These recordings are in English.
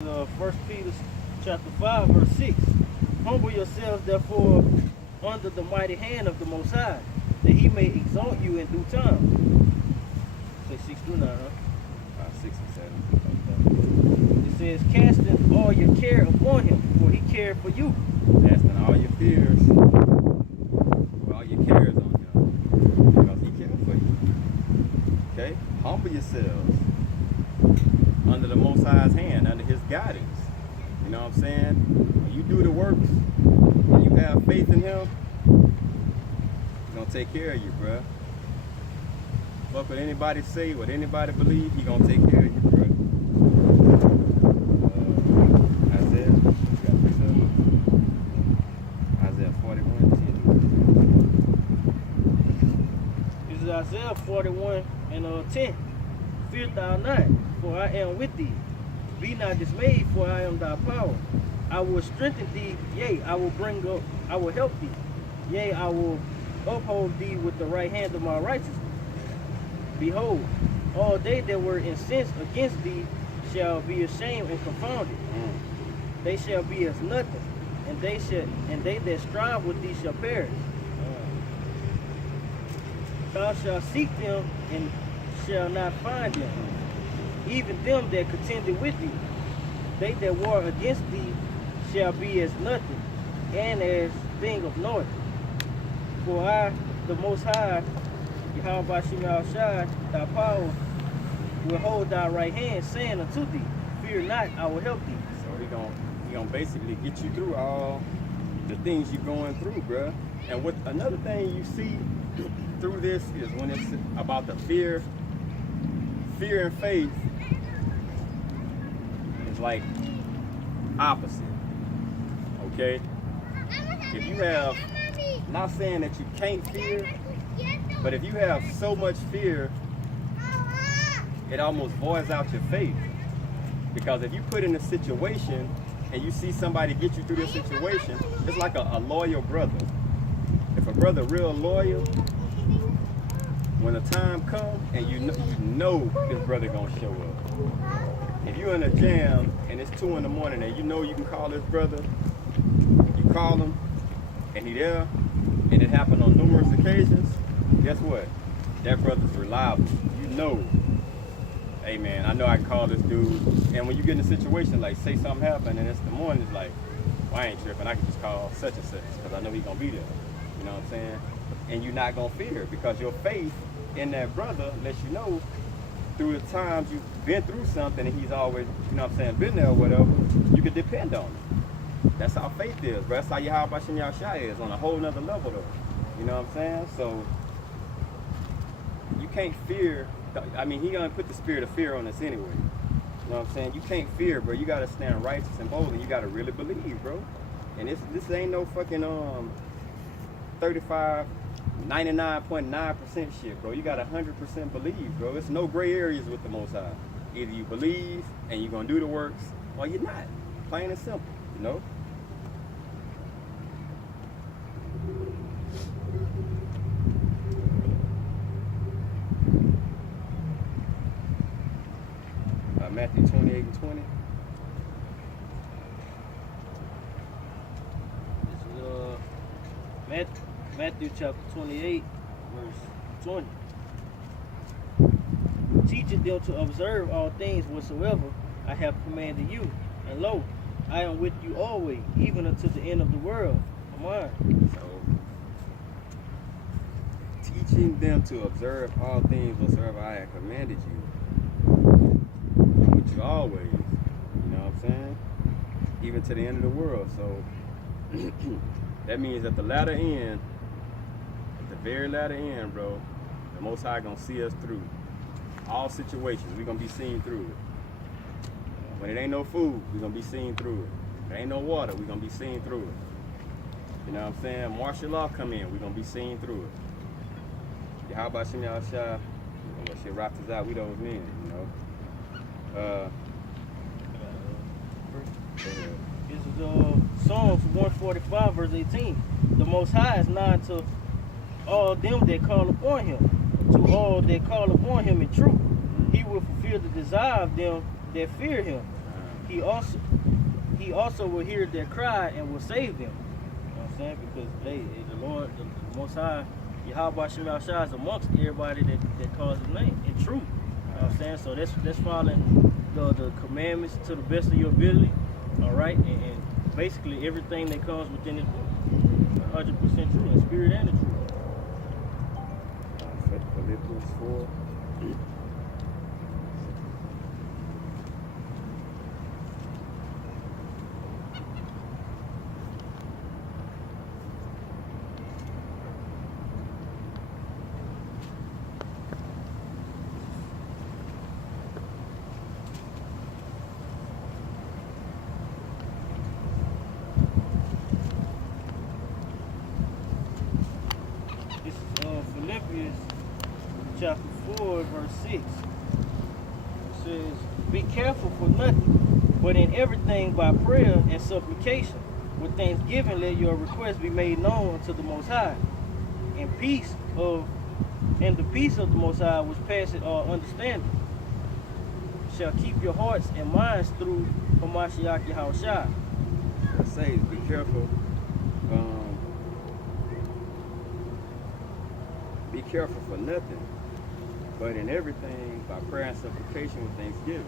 1 Peter chapter 5, verse 6. Humble yourselves, therefore, under the mighty hand of the Most High, that he may exalt you in due time. Say 6 through 9, huh? 6 and 7. It says, casting all your care upon him, for he cared for you. Casting all your fears, all your cares on him, because he cares for you. Okay? Humble yourselves under the Most High's hand, under his guidance. You know what I'm saying? When you do the works, and you have faith in him, he's going to take care of you, bruh. Fuck what anybody say, what anybody believe, he going to take care of you, bruh. Isaiah, you got three of Isaiah 41, 10. This is Isaiah 41 and 10. Fear thou not, for I am with thee. Be not dismayed, for I am thy power. I will strengthen thee, yea, I will help thee. Yea, I will uphold thee with the right hand of my righteousness. Behold, all they that were incensed against thee shall be ashamed and confounded. They shall be as nothing, and they that strive with thee shall perish. Thou shalt seek them and shall not find them. Even them that contended with thee, they that war against thee shall be as nothing, and as thing of naught. For I, the Most High, Yahweh Shemel Shai, thy power, will hold thy right hand, saying unto thee, fear not, I will help thee. So he gonna basically get you through all the things you're going through, bruh. And what another thing you see through this is when it's about the fear and faith is like opposite. Okay? If you have, not saying that you can't fear, but if you have so much fear, it almost voids out your faith. Because if you put in a situation and you see somebody get you through this situation, it's like a loyal brother. If a brother real loyal, when the time comes and you know this brother gonna show up. If you're in a jam and it's 2 in the morning and you know you can call this brother, you call him and he there, and it happened on numerous occasions, guess what? That brother's reliable. You know, hey man, I know I can call this dude. And when you get in a situation like say something happened and it's the morning, it's like, well, I ain't tripping, I can just call such and such because I know he's gonna be there. You know what I'm saying? And you're not gonna fear because your faith in that brother lets you know through the times you've been through something and he's always, you know what I'm saying, been there or whatever, you can depend on him. That's how faith is, bro. That's how Yahweh Shem Yahshai is on a whole nother level though. You know what I'm saying? So you can't fear. I mean, he gonna put the spirit of fear on us anyway. You know what I'm saying? You can't fear, bro. You gotta stand righteous and bold and you gotta really believe, bro. And this ain't no fucking 35 99.9% shit, bro. You got 100% believe, bro. It's no gray areas with the Most High. Either you believe and you're gonna do the works, or you're not. Plain and simple, you know. Matthew 28 and 20. This is Matthew chapter 28, verse 20. Teaching them to observe all things whatsoever I have commanded you. And lo, I am with you always, even unto the end of the world. Come on. So, teaching them to observe all things whatsoever I have commanded you. I'm with you always. You know what I'm saying? Even to the end of the world. So, that means at the latter end, very latter end, bro, the Most High gonna see us through all situations. We're gonna be seen through it. When it ain't no food, we're gonna be seen through it. If there ain't no water, we're gonna be seen through it. You know what I'm saying? Martial law come in, we're gonna be seen through it. How about Shem Yahshai? When shit rocks us out, we those men, you know. This is Psalms 145, verse 18. The Most High is nigh to all them that call upon him, to all that call upon him in truth. He will fulfill the desire of them that fear him. he also will hear their cry and will save them. You know what I'm saying? Because the Lord, the Most High, Yahweh Shem Shai is amongst everybody that calls his name in truth. You know what I'm saying? So that's following the commandments to the best of your ability. All right, and basically everything that comes within this book, 100% true, in spirit and in truth. Philippians 4. This is Philippians chapter 4, verse 6. It says, "Be careful for nothing, but in everything by prayer and supplication, with thanksgiving let your requests be made known unto the Most High. And the peace of the Most High, which passeth all understanding, shall keep your hearts and minds through Hamashiach Yahushua." It says, be careful. Be careful for nothing, but in everything by prayer and supplication with thanksgiving.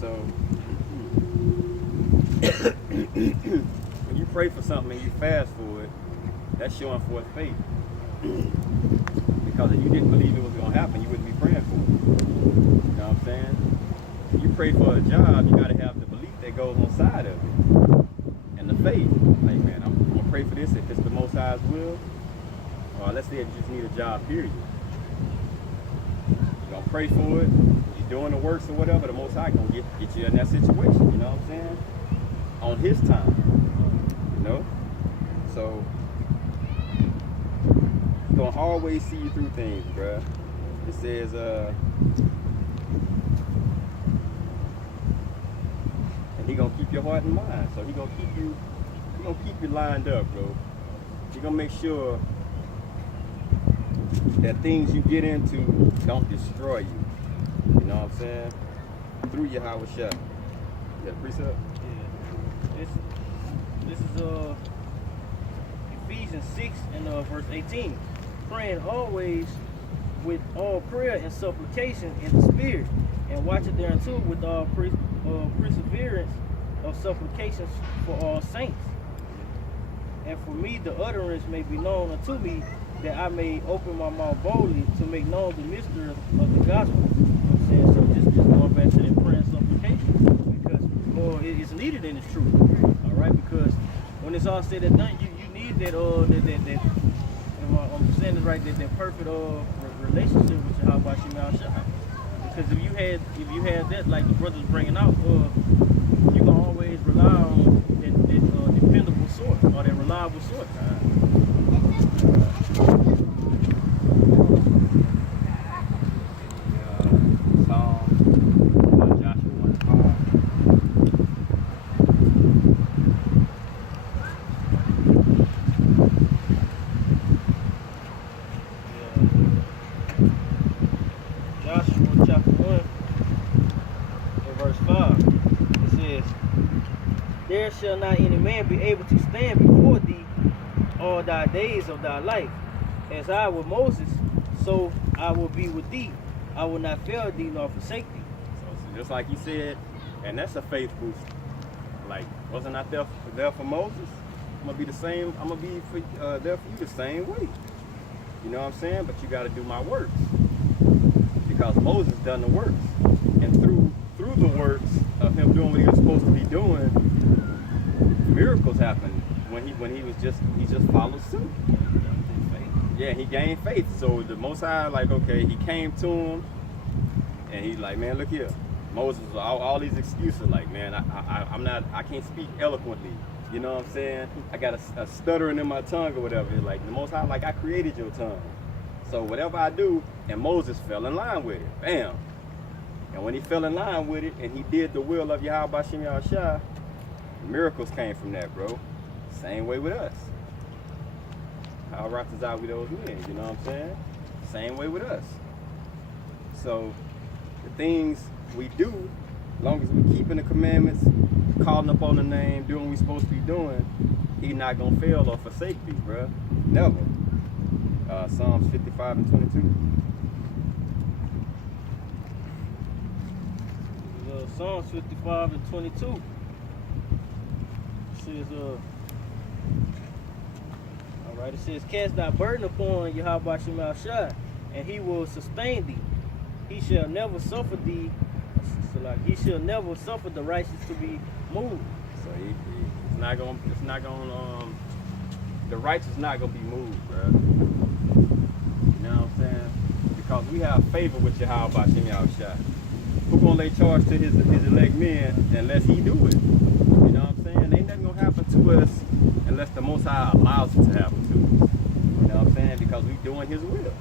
So, when you pray for something and you fast for it, that's showing forth faith. Because if you didn't believe it was going to happen, you wouldn't be praying for it. You know what I'm saying? If you pray for a job, you got to have the belief that goes on side of it. And the faith. Like, man, I'm going to pray for this if it's the Most High's will. Or let's say if you just need a job, period. You're going to pray for it. You're doing the works or whatever. The Most High going to get you in that situation. You know what I'm saying? On His time. You know? So, He's going to always see you through things, bruh. It says, and He going to keep your heart and mind. So He going to keep you lined up, bro. He going to make sure that things you get into don't destroy you. You know what I'm saying? Through Yahweh Shai. You got a precept? Yeah. This is Ephesians 6 and verse 18. Praying always with all prayer and supplication in the Spirit, and watching thereunto with all perseverance of supplications for all saints. And for me the utterance may be known unto me, that I may open my mouth boldly to make known the mystery of the gospel. You know what I'm saying? So just going back to that prayer and supplication, because it's needed in this truth. All right, because when it's all said and done, you need that I'm saying it right, that perfect relationship with Yahweh Shem Shai. Because if you had that, like the brothers bringing out, you can always rely on that dependable source or that reliable source. There shall not any man be able to stand before thee all thy days of thy life. As I with Moses, so I will be with thee. I will not fail thee nor forsake thee. So just like you said, and that's a faith boost. Like, wasn't I there for Moses? I'm gonna be the same. I'm gonna be there for you the same way. You know what I'm saying? But you got to do my works, because Moses done the works, and through the works of him doing what he was supposed to be doing, miracles happened when he just followed suit. Yeah, he gained faith. So the Most High, like, okay, he came to him, and he's like, man, look here, Moses, all these excuses, like, man, I can't speak eloquently. You know what I'm saying? I got a stuttering in my tongue or whatever. Like, the Most High, like, I created your tongue. So whatever I do, and Moses fell in line with it. Bam. And when he fell in line with it, and he did the will of Yahweh Shem Shai, miracles came from that, bro. Same way with us. How rocked out with those men, you know what I'm saying? Same way with us. So the things we do As long as we keeping the commandments, calling up on the name, doing what we supposed to be doing, he not gonna fail or forsake me, bro. Never. Psalms 55 and 22. Psalms 55 and 22. It says, alright, it says, cast thy burden upon Yahweh Shema Shai, and he will sustain thee. He shall never suffer thee, he shall never suffer the righteous to be moved. So it's not gonna, the righteous not gonna be moved, bro. You know what I'm saying? Because we have favor with Yahweh Shema Shai. Who gonna lay charge to his elect men unless he do it? You know what I'm saying? Ain't nothing gonna happen to us unless the Most High allows it to happen to us. You know what I'm saying? Because we doing his will.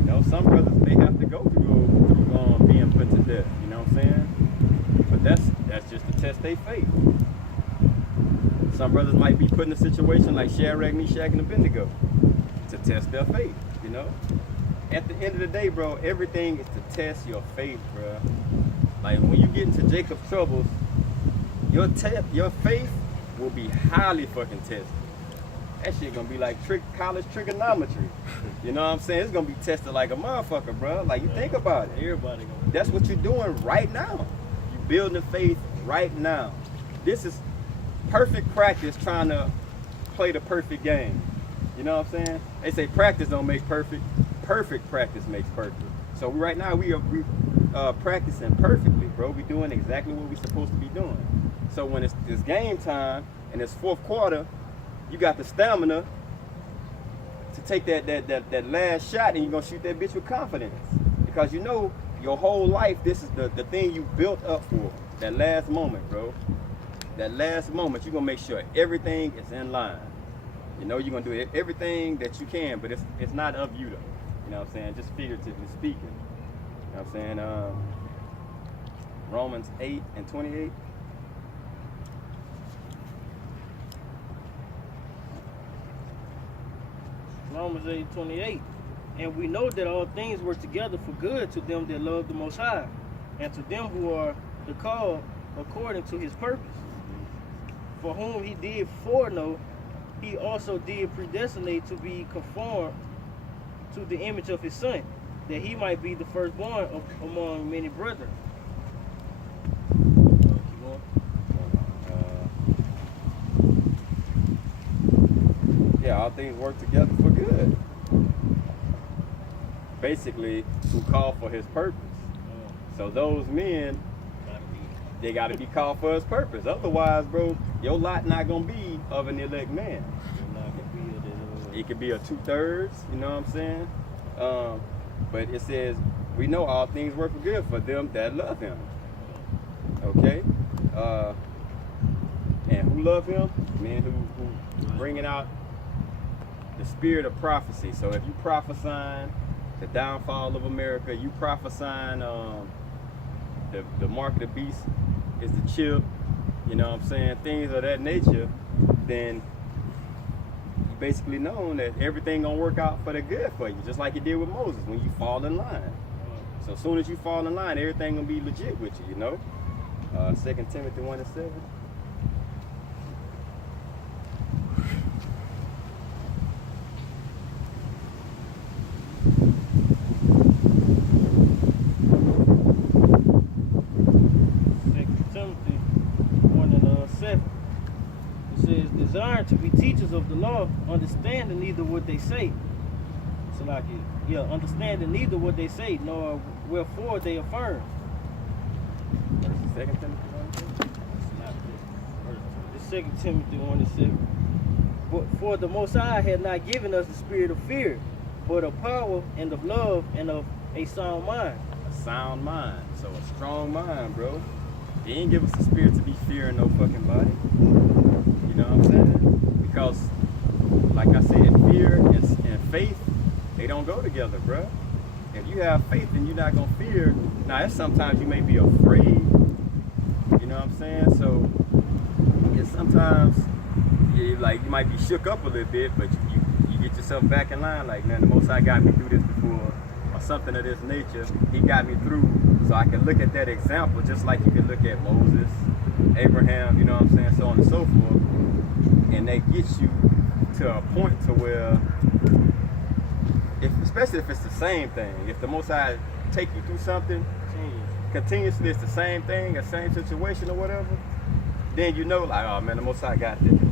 You know, some brothers may have to go through being put to death. You know what I'm saying? But that's just to test their faith. Some brothers might be put in a situation like Shadrach, Meshach, and Abednego to test their faith. You know. At the end of the day, bro, everything is to test your faith, bro. Like when you get into Jacob's troubles, your faith will be highly fucking tested. That shit gonna be like college trigonometry. You know what I'm saying? It's gonna be tested like a motherfucker, bro. Like you think about it. Everybody gonna. That's what you're doing right now. You building faith right now. This is perfect practice trying to play the perfect game. You know what I'm saying? They say practice don't make perfect. Perfect practice makes perfect. So right now we are practicing perfectly, bro. We doing exactly what we're supposed to be doing. So when it's game time and it's fourth quarter, you got the stamina to take that last shot and you're gonna shoot that bitch with confidence. Because you know your whole life this is the thing you built up for. That last moment, bro. That last moment, you're gonna make sure everything is in line. You know you're gonna do everything that you can, but it's not of you though. You know what I'm saying? Just figuratively speaking. You know what I'm saying? Romans 8 and 28. Romans 8:28. And we know that all things work together for good to them that love the Most High, and to them who are the called according to his purpose. For whom he did foreknow, he also did predestinate to be conformed to the image of his son, that he might be the firstborn among many brethren. Yeah, all things work together for good. Basically, who call for his purpose. So those men, they got to be called for his purpose. Otherwise, bro, your lot not gonna be of an elect man. It could be a 2/3, you know what I'm saying? But it says, we know all things work for good for them that love him. Okay? And who love him? Men who bringing out the spirit of prophecy. So if you prophesying the downfall of America, you prophesying the mark of the beast is the chip, you know what I'm saying? Things of that nature, then basically known that everything gonna work out for the good for you, just like it did with Moses when you fall in line. So as soon as you fall in line, everything gonna be legit with you, you know? 2 Timothy 1 and 7. Desiring to be teachers of the law, understanding neither what they say. So like understanding neither what they say, nor wherefore they affirm. 2 Timothy 2 Timothy 1 and 7. But for the Most High had not given us the spirit of fear, but of power and of love and of a sound mind. A sound mind. So a strong mind, bro. He ain't give us the spirit to be fearing no fucking body. You know what I'm saying? Because, like I said, fear and faith, they don't go together, bro. If you have faith and you're not gonna fear, now it's sometimes you may be afraid. You know what I'm saying? So, it's sometimes you might be shook up a little bit, but you get yourself back in line. Like, man, the Most High got me through this before, or something of this nature, he got me through. So I can look at that example just like you can look at Moses, Abraham, you know what I'm saying, so on and so forth. And that gets you to a point to where, especially if it's the same thing, if the Most High take you through something continuously, it's the same thing, the same situation or whatever, then you know, like, oh man, the Most High got this.